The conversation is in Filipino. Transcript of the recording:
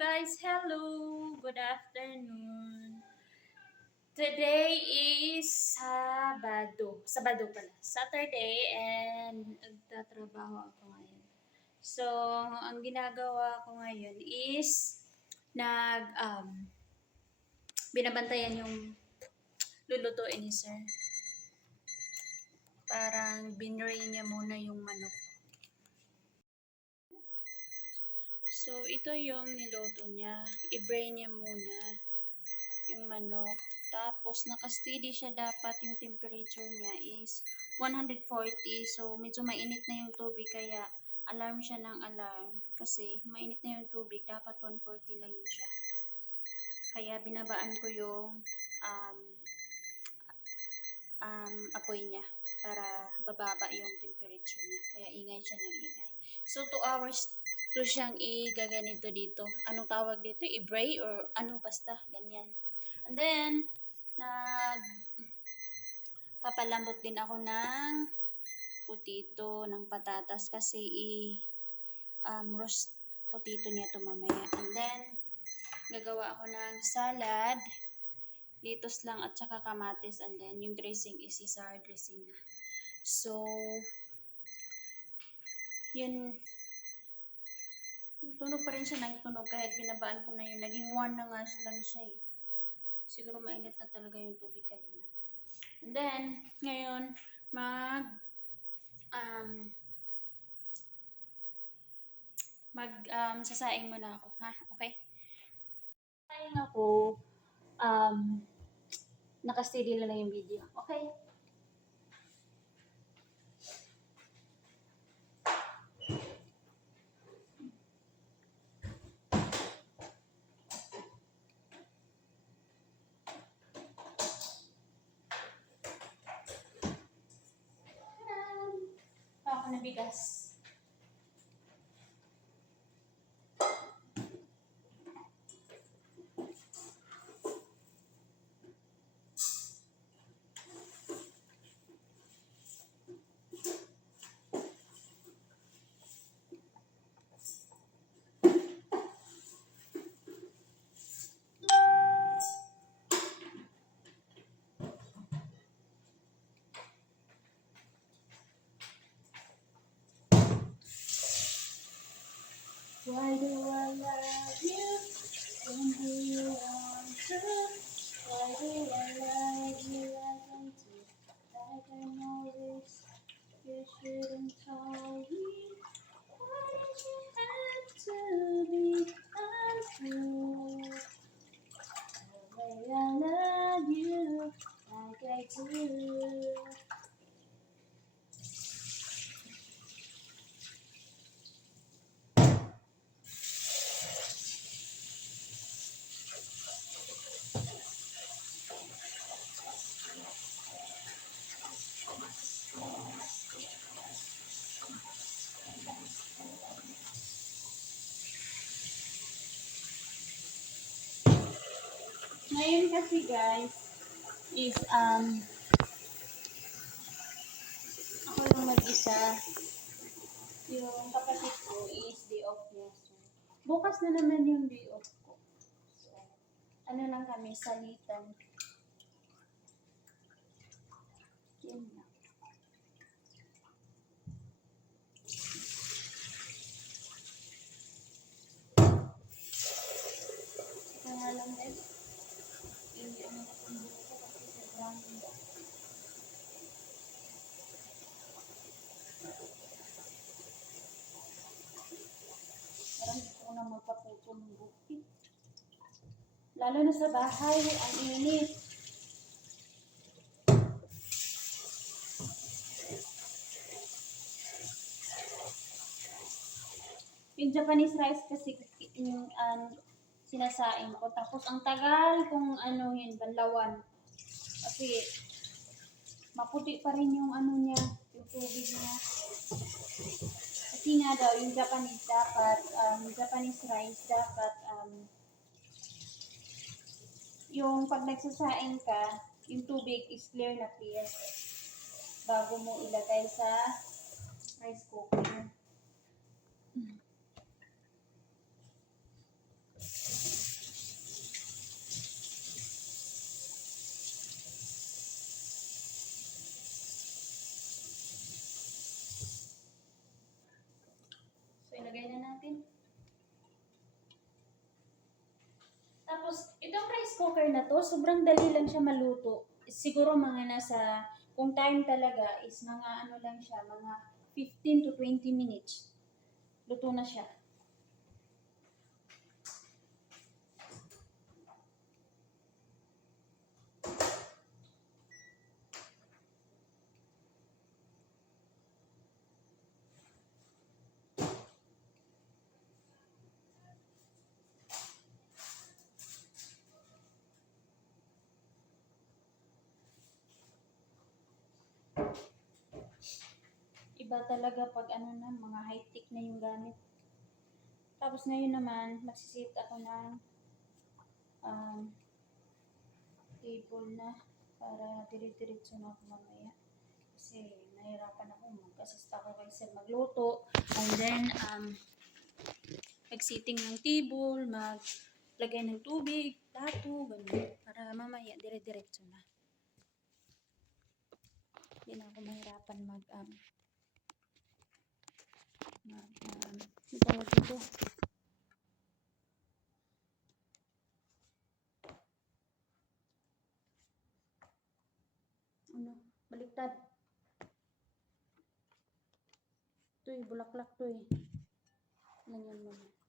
guys, hello, good afternoon. Today is Sabado pala, Saturday, and nagtatrabaho ako ngayon. So, ang ginagawa ko ngayon is binabantayan yung lulutuin ni sir. Parang binray niya muna yung manok. So, ito yung niluto niya. I-brain niya muna yung manok. Tapos, naka-steady siya dapat yung temperature niya is 140. So, medyo mainit na yung tubig kaya alarm siya ng alarm. Kasi, mainit na yung tubig. Dapat 140 lang yun siya. Kaya, binabaan ko yung apoy niya para bababa yung temperature niya. Kaya, ingay siya ng ingay. So, 2 hours to siyang i-gaganito dito. Anong tawag dito? I-bray or ano basta, ganyan. And then, papalambot din ako ng potato, ng patatas kasi roast potato niya to mamaya. And then, gagawa ako ng salad, lettuce lang at saka kamatis. And then, yung dressing is Caesar dressing na. So, yun, tunog pa rin siya ng tunog kahit binabaan ko na yun. Naging 1 na nga lang siya eh. Siguro mainit na talaga yung tubig kanina. And then, ngayon, sasaing muna ako. Ha? Okay? Sasaing ako, naka-steady lang yung video. Okay? Ako na bigas. Why do I love you? When do you want to? Why do I love you like I do? Like I know this, you shouldn't tell me. Why did you have to be untrue? The way I love you like I do. Ngayon kasi guys, is ako yung mag-isa. Yung kapatid ko is day off niya. So, bukas na naman yung day off ko. So, ano lang kami, salitan. Yun lang. Ito nga lang din. Hindi ano ko kung buko kasi sobrang parang gusto ko na magpaputo ng buki. Lalo na sa bahay, ang init. Yung Japanese rice kasi yung sinasaing ko. Tapos ang tagal kung ano yun, banlawan. Kasi maputi pa rin yung ano niya, yung tubig niya. Kasi nga daw, yung Japanese rice dapat, yung pag nagsasaing ka, yung tubig is clear na clear bago mo ilagay sa rice cooker. natin. Tapos, itong rice cooker na to, sobrang dali lang siya maluto. Siguro mga nasa, kung time talaga is mga ano lang siya, mga 15 to 20 minutes. Luto na siya. Iba talaga pag ano na, mga high-tech na yung gamit. Tapos ngayon naman, magsisit ako ng table na para dire-diretso na ako mamaya. Kasi nahirapan ako, mag-assist ako kay sir magluto. And then, mag-sitting ng table, maglagay ng tubig, plato, ganun. Para mamaya, dire-diretso na. Hindi na ako mahirapan ano tawag dito? Ano? Baliktad. Ito bulaklak to eh. Ganyan mo.